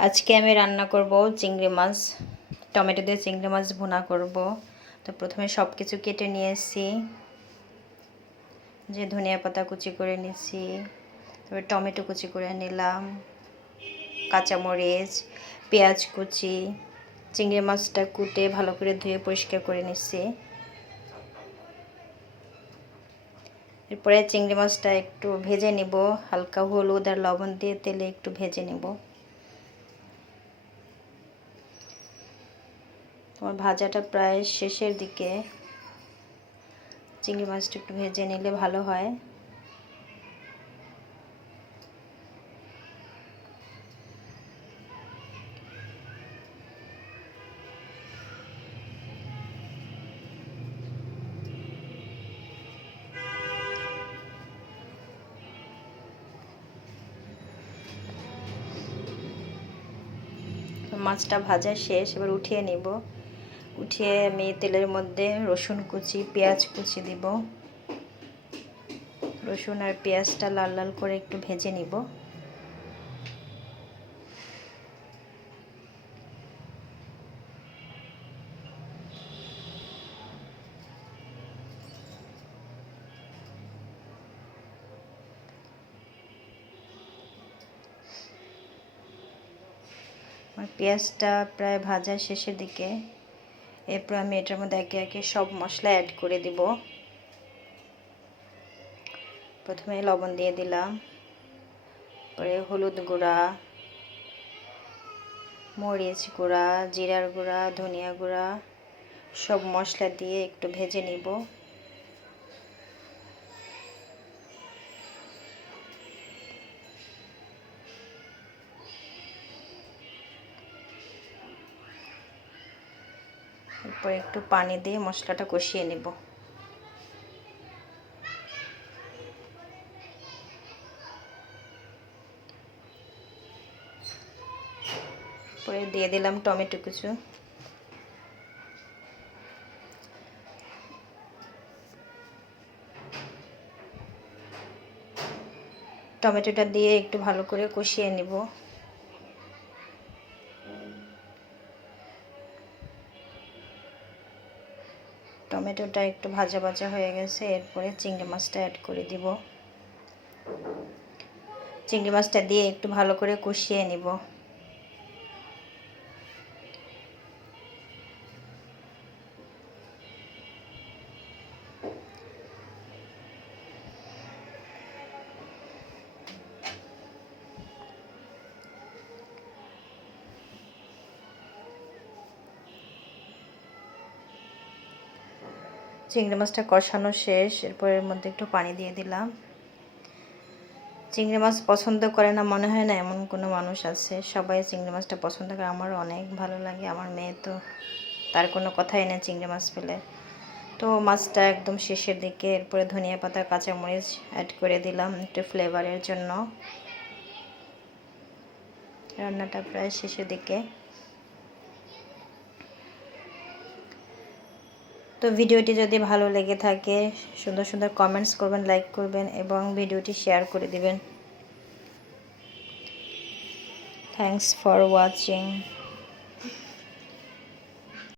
আজকে আমি রান্না করব চিংড়ি মাছ, টমেটো দিয়ে চিংড়ি মাছ ভুনা করব। তো প্রথমে সব কিছু কেটে নিয়েছি, যে ধনিয়া পাতা কুচি করে নিয়েছি, তারপরে টমেটো কুচি করে নিলাম, কাঁচামরিচ, পেঁয়াজ কুচি, চিংড়ি মাছটা কুটে ভালো করে ধুয়ে পরিষ্কার করে নিচ্ছি। এরপরে চিংড়ি মাছটা একটু ভেজে নিব, হালকা হলুদ আর লবণ দিয়ে তেলে একটু ভেজে নিব। তোমার ভাজাটা প্রায় শেষের দিকে, চিংড়ি মাছটা একটু ভেজে নিলে ভালো হয়। মাছটা ভাজা শেষ, এবার উঠিয়ে নিব। উঠিয়ে আমি তেলের মধ্যে রসুন কুচি, পেঁয়াজ কুচি দিব। রসুন আর পেঁয়াজটা লাল লাল করে একটু ভেজে নিব। আমার পেঁয়াজটা প্রায় ভাজা শেষের দিকে। এরপর আমি এটার মধ্যে একে একে সব মশলা অ্যাড করে দিব। প্রথমে লবণ দিয়ে দিলাম, পরে হলুদ গুঁড়া, মরিচ গুঁড়া, জিরার গুঁড়া, ধনিয়া গুঁড়া, সব মশলা দিয়ে একটু ভেজে নিব। এরপর একটু পানি দিয়ে মশলাটা কষিয়ে নেব। পরে দিয়ে দিলাম টমেটো কুচি। টমেটোটা দিয়ে একটু ভালো করে কষিয়ে নেব। টমেটোটা একটু ভাজা ভাজা হয়ে গেছে, এরপরে চিংড়ি মাছটা অ্যাড করে দিব। চিংড়ি মাছটা দিয়ে একটু ভালো করে কষিয়ে নিব। চিংড়ি মাছটা কষানো শেষ, এরপর এর মধ্যে একটু পানি দিয়ে দিলাম। চিংড়ি মাছ পছন্দ করে না মনে হয় না এমন কোনো মানুষ আছে, সবাই চিংড়ি মাছটা পছন্দ করে। আমারও অনেক ভালো লাগে, আমার মেয়ে তো তার কোনো কথাই নেই চিংড়ি মাছ পেলে। তো মাছটা একদম শেষের দিকে, এরপরে ধনিয়া পাতা, কাঁচামরিচ অ্যাড করে দিলাম একটু ফ্লেভারের জন্য। রান্নাটা প্রায় শেষের দিকে। তো ভিডিওটি যদি ভালো লেগে থাকে সুন্দর সুন্দর কমেন্টস করবেন, লাইক করবেন এবং ভিডিওটি শেয়ার করে দিবেন। Thanks for watching.